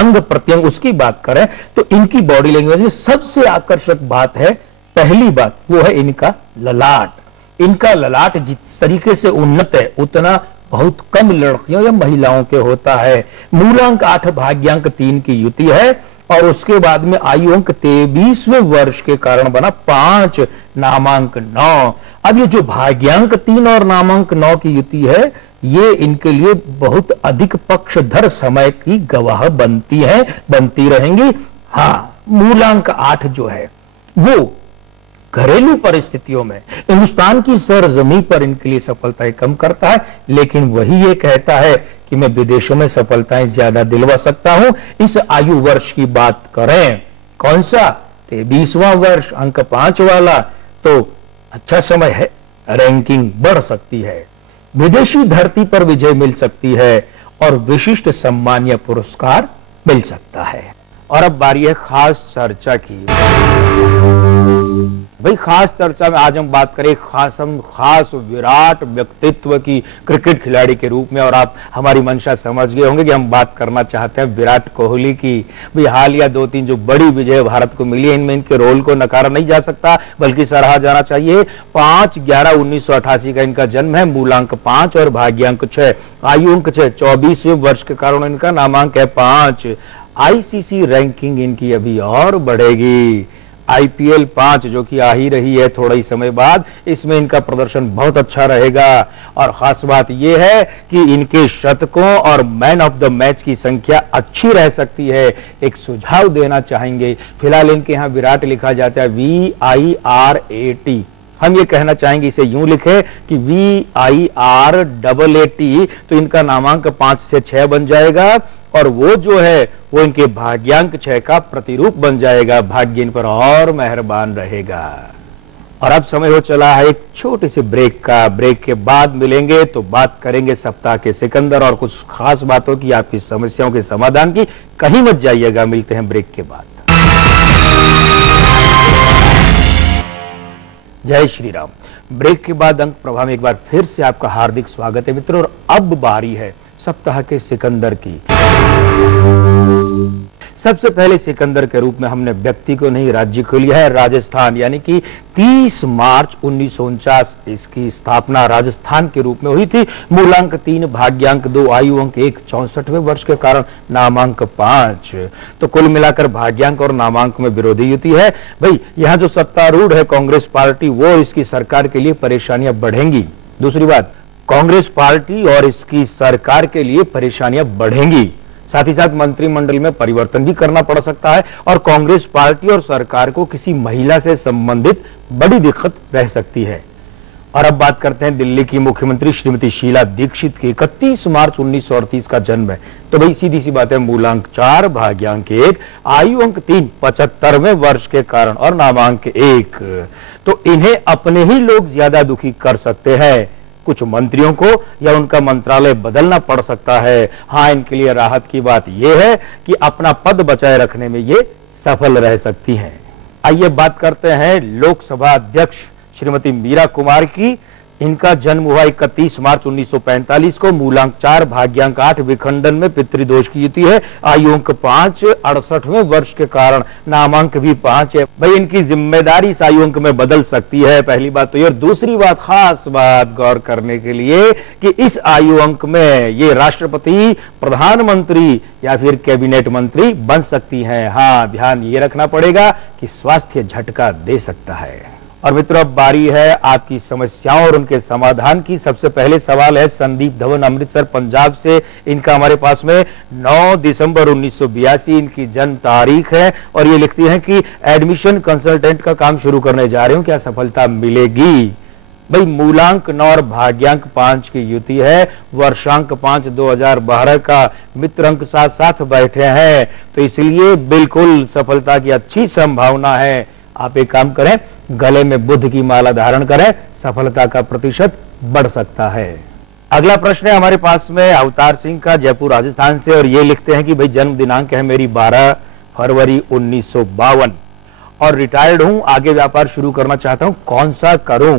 अंग प्रत्यंग उसकी बात करें तो इनकी बॉडी लैंग्वेज में सबसे आकर्षक बात है, पहली बात वो है इनका ललाट। इनका ललाट जिस तरीके से उन्नत है उतना बहुत कम लड़कियों या महिलाओं के होता है। मूलांक 8 भाग्यांक 3 की युति है और उसके बाद में आयु अंक 23वें वर्ष के कारण बना 5 नामांक 9। अब ये जो भाग्यांक 3 और नामांक 9 की युति है ये इनके लिए बहुत अधिक पक्षधर समय की गवाह बनती रहेंगी। हाँ, मूलांक 8 जो है वो घरेलू परिस्थितियों में हिंदुस्तान की सरजमी पर इनके लिए सफलताएं कम करता है, लेकिन वही ये कहता है कि मैं विदेशों में सफलताएं ज्यादा दिलवा सकता हूं। इस आयु वर्ष की बात करें, कौन सा 23वां वर्ष, अंक 5 वाला, तो अच्छा समय है, रैंकिंग बढ़ सकती है, विदेशी धरती पर विजय मिल सकती है और विशिष्ट सम्मान या पुरस्कार मिल सकता है। और अब बारी है खास चर्चा की। भाई खास चर्चा में आज हम बात करें खास विराट व्यक्तित्व की क्रिकेट खिलाड़ी के रूप में। और आप हमारी मंशा समझ गए होंगे कि हम बात करना चाहते हैं विराट कोहली की। भाई हालिया 2-3 जो बड़ी विजय भारत को मिली है इनमें इनके रोल को नकारा नहीं जा सकता बल्कि सराहा जाना चाहिए। 5/11/1988 का इनका जन्म है, मूलांक 5 और भाग्यांक 6, आयु अंक 6, 24वें वर्ष के कारण इनका नामांक है 5। आईसीसी रैंकिंग इनकी अभी और बढ़ेगी। आईपीएल 5 जो कि आ ही रही है थोड़ा ही समय बाद, इसमें इनका प्रदर्शन बहुत अच्छा रहेगा। और खास बात यह है कि इनके शतकों और मैन ऑफ द मैच की संख्या अच्छी रह सकती है। एक सुझाव देना चाहेंगे, फिलहाल इनके यहाँ विराट लिखा जाता है VIRAT, हम ये कहना चाहेंगे इसे यूं लिखे कि VIRAAT, तो इनका नामांक 5 से 6 बन जाएगा और वो जो है वो इनके भाग्यांक 6 का प्रतिरूप बन जाएगा। भाग्य इन पर और मेहरबान रहेगा। और अब समय हो चला है एक छोटे से ब्रेक का। ब्रेक के बाद मिलेंगे तो बात करेंगे सप्ताह के सिकंदर और कुछ खास बातों की, आपकी समस्याओं के समाधान की। कहीं मत जाइएगा, मिलते हैं ब्रेक के बाद। जय श्री राम। ब्रेक के बाद अंक प्रभा में एक बार फिर से आपका हार्दिक स्वागत है मित्रों। और अब बारी है सप्ताह के सिकंदर की। सबसे पहले सिकंदर के रूप में हमने व्यक्ति को नहीं राज्य को लिया है, राजस्थान, यानी कि 30 मार्च 1949 इसकी स्थापना राजस्थान के रूप में हुई थी। मूलांक 3, भाग्यांक 2, आयु अंक 1, 64वें वर्ष के कारण नामांक 5। तो कुल मिलाकर भाग्यांक और नामांक में विरोधी युति है। भाई यहाँ जो सत्तारूढ़ है कांग्रेस पार्टी, वो इसकी सरकार के लिए परेशानियां बढ़ेंगी। दूसरी बात, कांग्रेस पार्टी और इसकी सरकार के लिए परेशानियां बढ़ेंगी, साथ ही साथ मंत्रिमंडल में परिवर्तन भी करना पड़ सकता है और कांग्रेस पार्टी और सरकार को किसी महिला से संबंधित बड़ी दिक्कत रह सकती है। और अब बात करते हैं दिल्ली की मुख्यमंत्री श्रीमती शीला दीक्षित की। 31 मार्च 1938 का जन्म है। तो भाई सीधी सी बात है, मूलांक 4, भाग्यांक 1, आयु अंक 3, 75वें वर्ष के कारण और नामांक 1। तो इन्हें अपने ही लोग ज्यादा दुखी कर सकते हैं। कुछ मंत्रियों को या उनका मंत्रालय बदलना पड़ सकता है। हाँ, इनके लिए राहत की बात यह है कि अपना पद बचाए रखने में ये सफल रह सकती हैं। आइए बात करते हैं लोकसभा अध्यक्ष श्रीमती मीरा कुमार की। इनका जन्म हुआ 31 मार्च 1945 को, मूलांक 4, भाग्यांक 8, विखंडन में पितृदोष की युति है, आयु अंक 5, 68वें वर्ष के कारण नामांक भी 5 है। भाई इनकी जिम्मेदारी इस आयु अंक में बदल सकती है, पहली बात तो ये। और दूसरी बात, खास बात गौर करने के लिए कि इस आयु अंक में ये राष्ट्रपति, प्रधानमंत्री या फिर कैबिनेट मंत्री बन सकती हैं। हाँ, ध्यान ये रखना पड़ेगा कि स्वास्थ्य झटका दे सकता है। और मित्रों अब बारी है आपकी समस्याओं और उनके समाधान की। सबसे पहले सवाल है संदीप धवन, अमृतसर पंजाब से। इनका हमारे पास में 9 दिसंबर 1982 इनकी जन्म तारीख है और ये लिखती हैं कि एडमिशन कंसल्टेंट का काम शुरू करने जा रहे हूं, क्या सफलता मिलेगी? भाई मूलांक 9 और भाग्यांक 5 की युति है, वर्षांक 5 2012 का, मित्र अंक साथ साथ बैठे हैं, तो इसलिए बिल्कुल सफलता की अच्छी संभावना है। आप एक काम करें, गले में बुध की माला धारण करें, सफलता का प्रतिशत बढ़ सकता है। अगला प्रश्न है हमारे पास में अवतार सिंह का, जयपुर राजस्थान से, और ये लिखते हैं कि भाई जन्म दिनांक है मेरी 12 फरवरी 1952 और रिटायर्ड हूं, आगे व्यापार शुरू करना चाहता हूं, कौन सा करूं?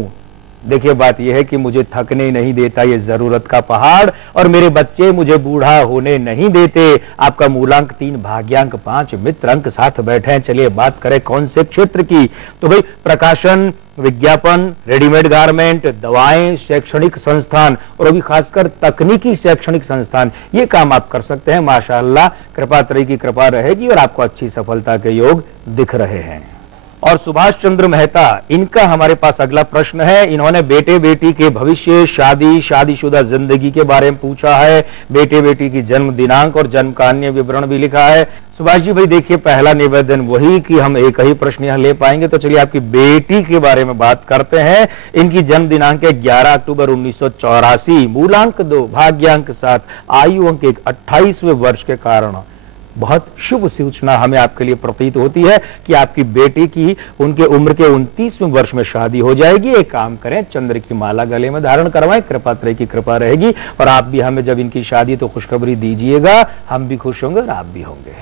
देखिए बात यह है कि मुझे थकने नहीं देता ये जरूरत का पहाड़, और मेरे बच्चे मुझे बूढ़ा होने नहीं देते। आपका मूलांक 3, भाग्यांक 5, मित्र अंक साथ बैठे हैं। चलिए बात करें कौन से क्षेत्र की, तो भाई प्रकाशन, विज्ञापन, रेडीमेड गारमेंट, दवाएं, शैक्षणिक संस्थान और अभी खासकर तकनीकी शैक्षणिक संस्थान, ये काम आप कर सकते हैं। माशाअल्लाह, कृपा त्रयी की कृपा रहेगी और आपको अच्छी सफलता के योग दिख रहे हैं। और सुभाष चंद्र मेहता, इनका हमारे पास अगला प्रश्न है। इन्होंने बेटे बेटी के भविष्य, शादी, शादीशुदा जिंदगी के बारे में पूछा है। बेटे बेटी की जन्म दिनांक और जन्म का अन्य विवरण भी लिखा है। सुभाष जी भाई देखिए, पहला निवेदन वही कि हम एक ही प्रश्न यहाँ ले पाएंगे, तो चलिए आपकी बेटी के बारे में बात करते हैं। इनकी जन्म दिनांक है 11 अक्टूबर 1984, मूलांक 2, भाग्यांक 7, आयु अंक 1, 28वें वर्ष के कारण बहुत शुभ सूचना हमें आपके लिए प्रतीत होती है कि आपकी बेटी की उनके उम्र के 29वें वर्ष में शादी हो जाएगी। एक काम करें, चंद्र की माला गले में धारण करवाएं, कृपा त्रय की कृपा रहेगी। और आप भी हमें जब इनकी शादी तो खुशखबरी दीजिएगा, हम भी खुश होंगे और आप भी होंगे।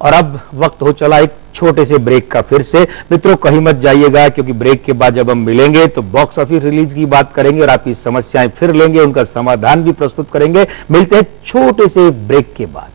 और अब वक्त हो चला एक छोटे से ब्रेक का। फिर से मित्रों कहीं मत जाइएगा, क्योंकि ब्रेक के बाद जब हम मिलेंगे तो बॉक्स ऑफिस रिलीज की बात करेंगे और आपकी समस्याएं फिर लेंगे, उनका समाधान भी प्रस्तुत करेंगे। मिलते हैं छोटे से ब्रेक के बाद।